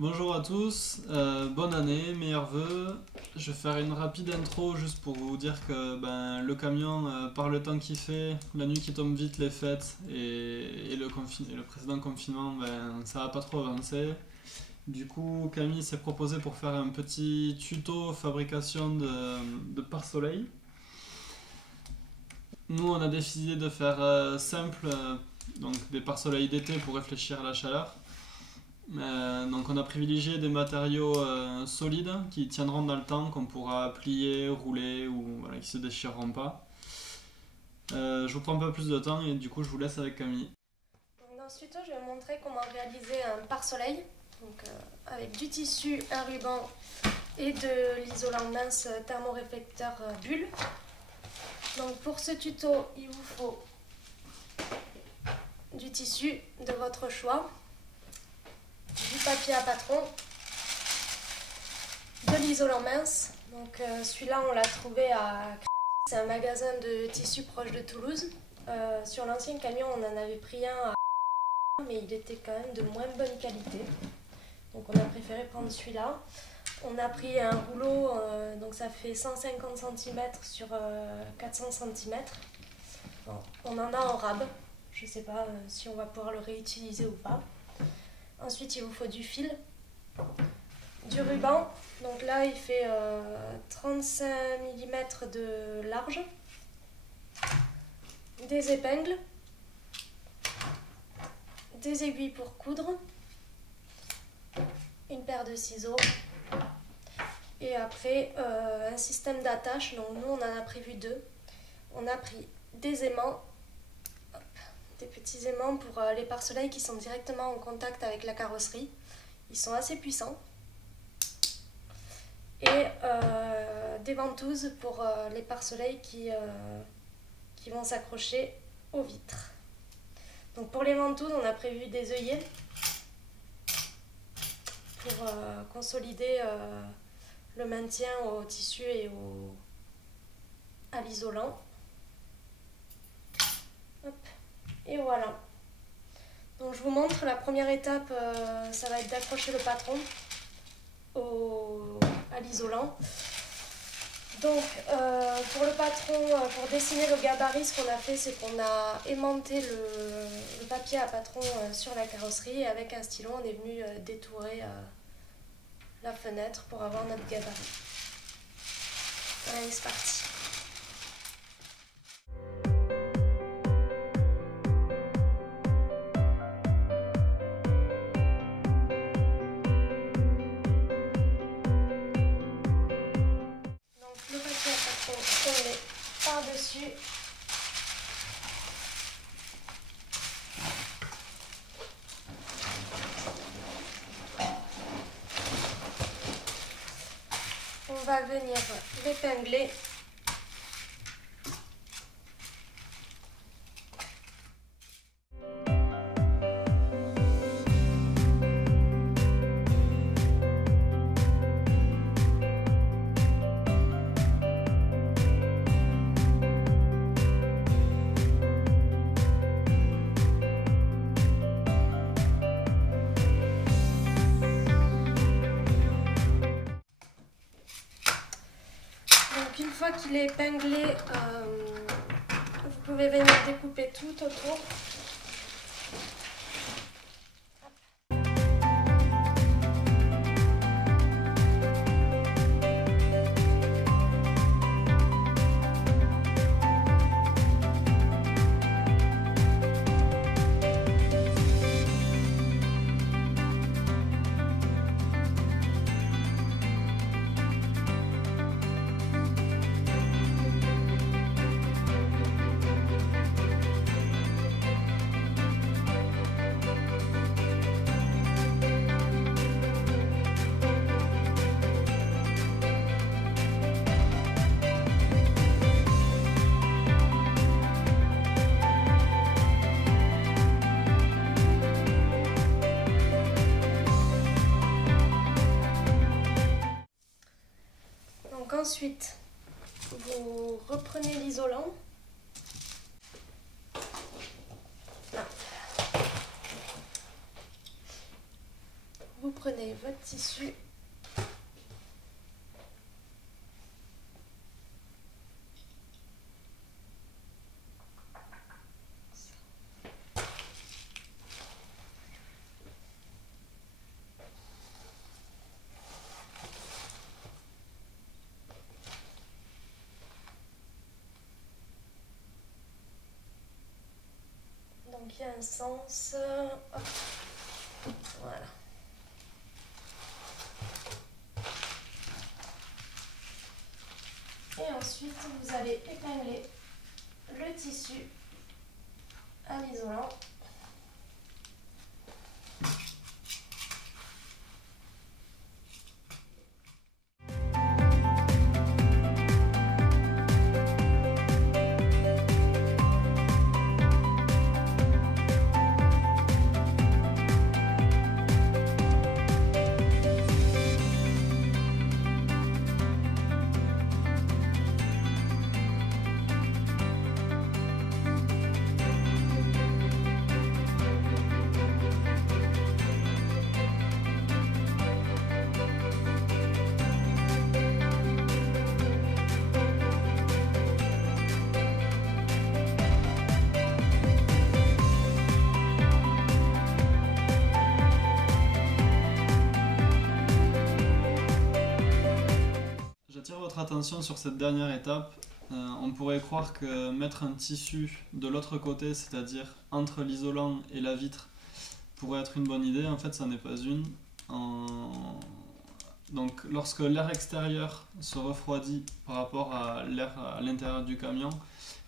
Bonjour à tous, bonne année, meilleurs vœux. Je vais faire une rapide intro juste pour vous dire que le camion, par le temps qu'il fait, la nuit qui tombe vite, les fêtes et le précédent confinement, ça va pas trop avancer. Du coup, Camille s'est proposé pour faire un petit tuto fabrication de pare-soleil. Nous, on a décidé de faire simple, donc des pare-soleil d'été pour réfléchir à la chaleur. Donc on a privilégié des matériaux solides qui tiendront dans le temps, qu'on pourra plier, rouler ou voilà, qui se déchireront pas. Je vous prends un peu plus de temps et du coup je vous laisse avec Camille. Dans ce tuto, je vais vous montrer comment réaliser un pare-soleil avec du tissu, un ruban et de l'isolant mince thermoréflecteur bulle. Donc pour ce tuto, il vous faut du tissu de votre choix, du papier à patron, de l'isolant mince. Donc celui-là, on l'a trouvé à Créatis, c'est un magasin de tissus proche de Toulouse. Sur l'ancien camion, on en avait pris un à mais il était quand même de moins bonne qualité. Donc on a préféré prendre celui-là. On a pris un rouleau, donc ça fait 150 cm sur 400 cm. Bon, on en a en rab. Je ne sais pas si on va pouvoir le réutiliser ou pas. Ensuite, il vous faut du fil, du ruban. Donc là, il fait 35 mm de large. Des épingles. Des aiguilles pour coudre. Une paire de ciseaux. Et après, un système d'attache. Donc nous, on en a prévu deux. On a pris des aimants. Des petits aimants pour les pare-soleils qui sont directement en contact avec la carrosserie. Ils sont assez puissants. Et des ventouses pour les pare-soleils qui vont s'accrocher aux vitres. Donc pour les ventouses, on a prévu des œillets pour consolider le maintien au tissu et à l'isolant. Et voilà. Donc je vous montre, la première étape, ça va être d'accrocher le patron à l'isolant. Donc pour le patron, pour dessiner le gabarit, ce qu'on a fait, c'est qu'on a aimanté le papier à patron sur la carrosserie et avec un stylo, on est venu détourer la fenêtre pour avoir notre gabarit. Allez, c'est parti. Le papier à patron, on met par-dessus. On va venir l'épingler. Une fois qu'il est épinglé, vous pouvez venir découper tout autour. Ensuite, vous reprenez l'isolant. vous prenez votre tissu. Donc il y a un sens. Hop. Voilà. Et ensuite, vous allez épingler le tissu à l'isolant. J'attire votre attention sur cette dernière étape. On pourrait croire que mettre un tissu de l'autre côté, c'est-à-dire entre l'isolant et la vitre, pourrait être une bonne idée. En fait, ça n'est pas une. Donc, lorsque l'air extérieur se refroidit par rapport à l'air à l'intérieur du camion,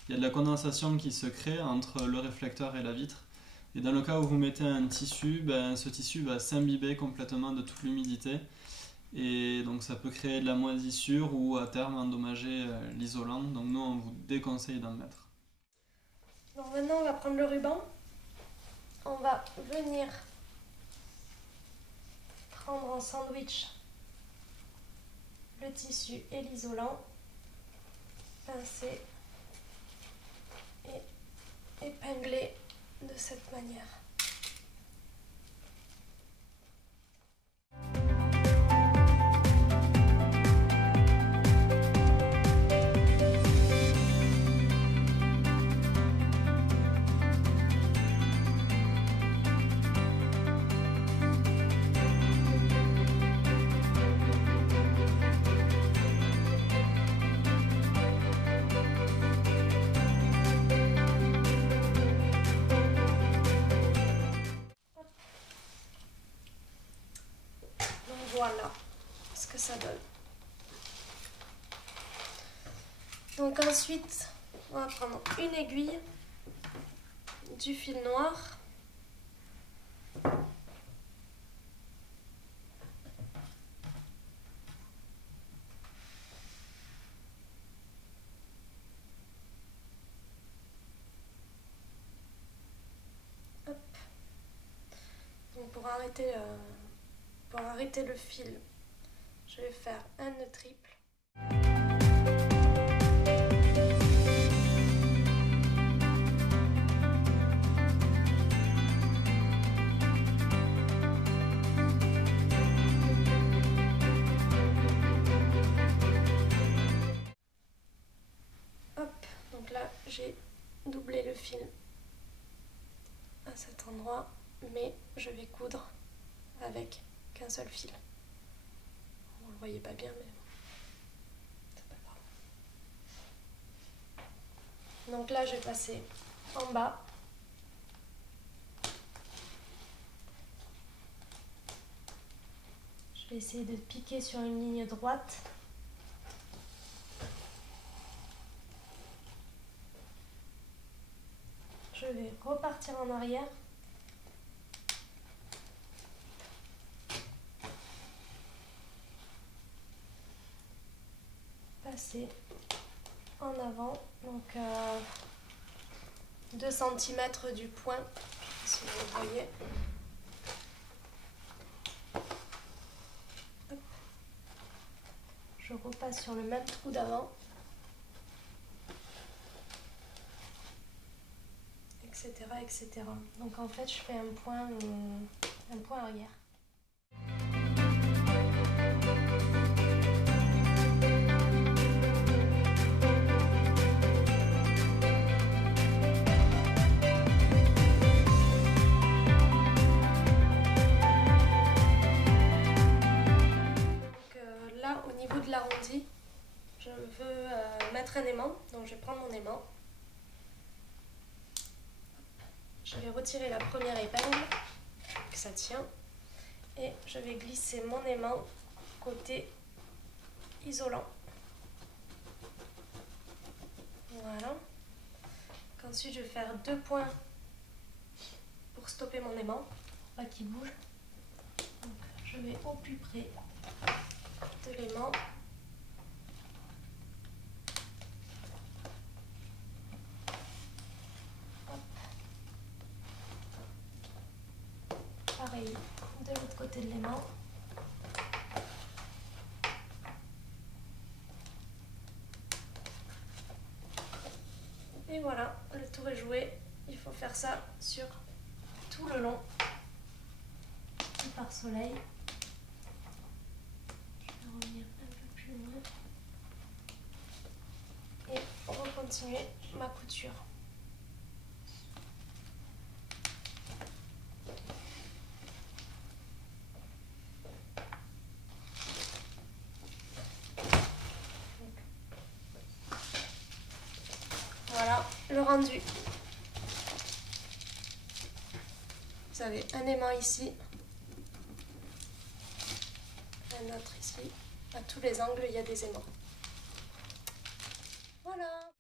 il y a de la condensation qui se crée entre le réflecteur et la vitre. Et dans le cas où vous mettez un tissu, ce tissu va s'imbiber complètement de toute l'humidité. Et donc ça peut créer de la moisissure ou à terme endommager l'isolant. Donc nous on vous déconseille d'en mettre. Donc maintenant on va prendre le ruban. On va venir prendre en sandwich le tissu et l'isolant, pincer et épingler de cette manière. Voilà ce que ça donne. Donc ensuite, on va prendre une aiguille, du fil noir, hop. Donc pour arrêter le fil, je vais faire un nœud triple. Hop, donc là j'ai doublé le fil à cet endroit, mais je vais coudre avec qu'un seul fil. Vous le voyez pas bien, mais c'est pas grave. Donc là, je vais passer en bas. Je vais essayer de piquer sur une ligne droite. Je vais repartir en arrière. Passer en avant, donc 2 cm du point, je sais pas si vous le voyez. Hop. Je repasse sur le même trou d'avant, etc., etc. Donc en fait je fais un point arrière. Donc je vais prendre mon aimant. Je vais retirer la première épingle, que ça tient. Et je vais glisser mon aimant côté isolant. Voilà. Ensuite, je vais faire 2 points pour stopper mon aimant, pour pas qu'il bouge. Donc, je vais au plus près de l'aimant. Pareil de l'autre côté de l'aimant. Et voilà, le tour est joué. Il faut faire ça sur tout le long du pare-soleil. Je vais revenir un peu plus loin et recontinuer ma couture. Voilà le rendu. Vous avez un aimant ici, un autre ici. À tous les angles, il y a des aimants. Voilà.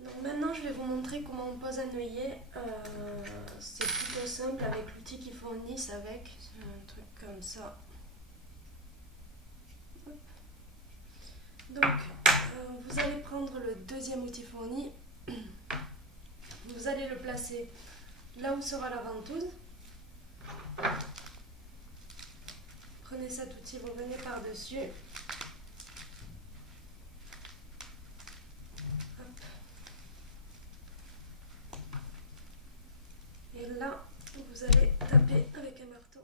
Donc maintenant, je vais vous montrer comment on pose un œillet. C'est plutôt simple avec l'outil qui fournissent avec. C'est un truc comme ça. Hop. Donc, vous allez prendre le deuxième outil fourni. Vous allez le placer là où sera la ventouse. Prenez cet outil, vous venez par-dessus. Et là, vous allez taper avec un marteau.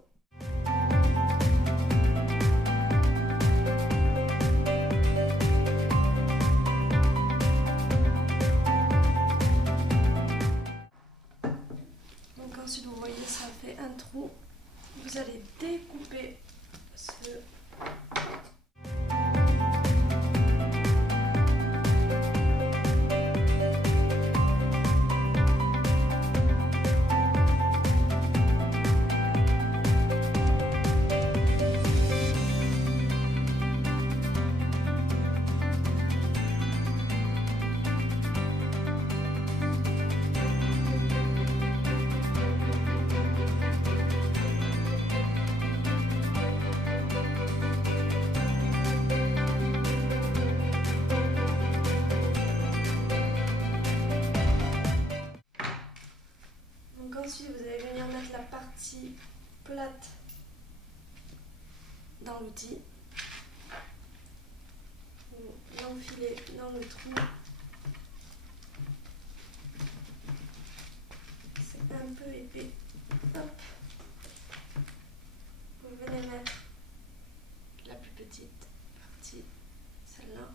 Donc ensuite, vous voyez, ça fait un trou. Vous allez découper ce... Ensuite, vous allez venir mettre la partie plate dans l'outil. Vous l'enfilez dans le trou. C'est un peu épais. Hop. Vous venez mettre la plus petite partie, celle-là.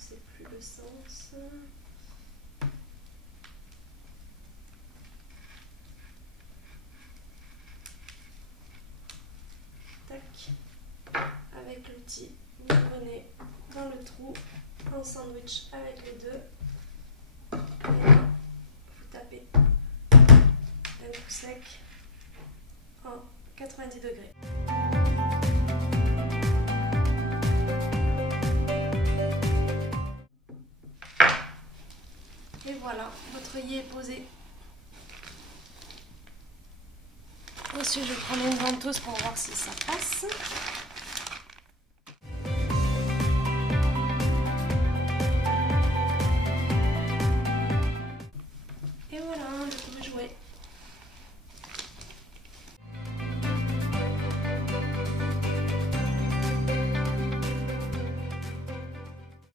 C'est plus le sens. Tac. Avec l'outil, vous prenez dans le trou en sandwich avec les deux. Et là, vous tapez d'un coup sec en 90 degrés. Et voilà, votre œillet est posé. Ensuite, je prends une ventouse pour voir si ça passe. Et voilà, le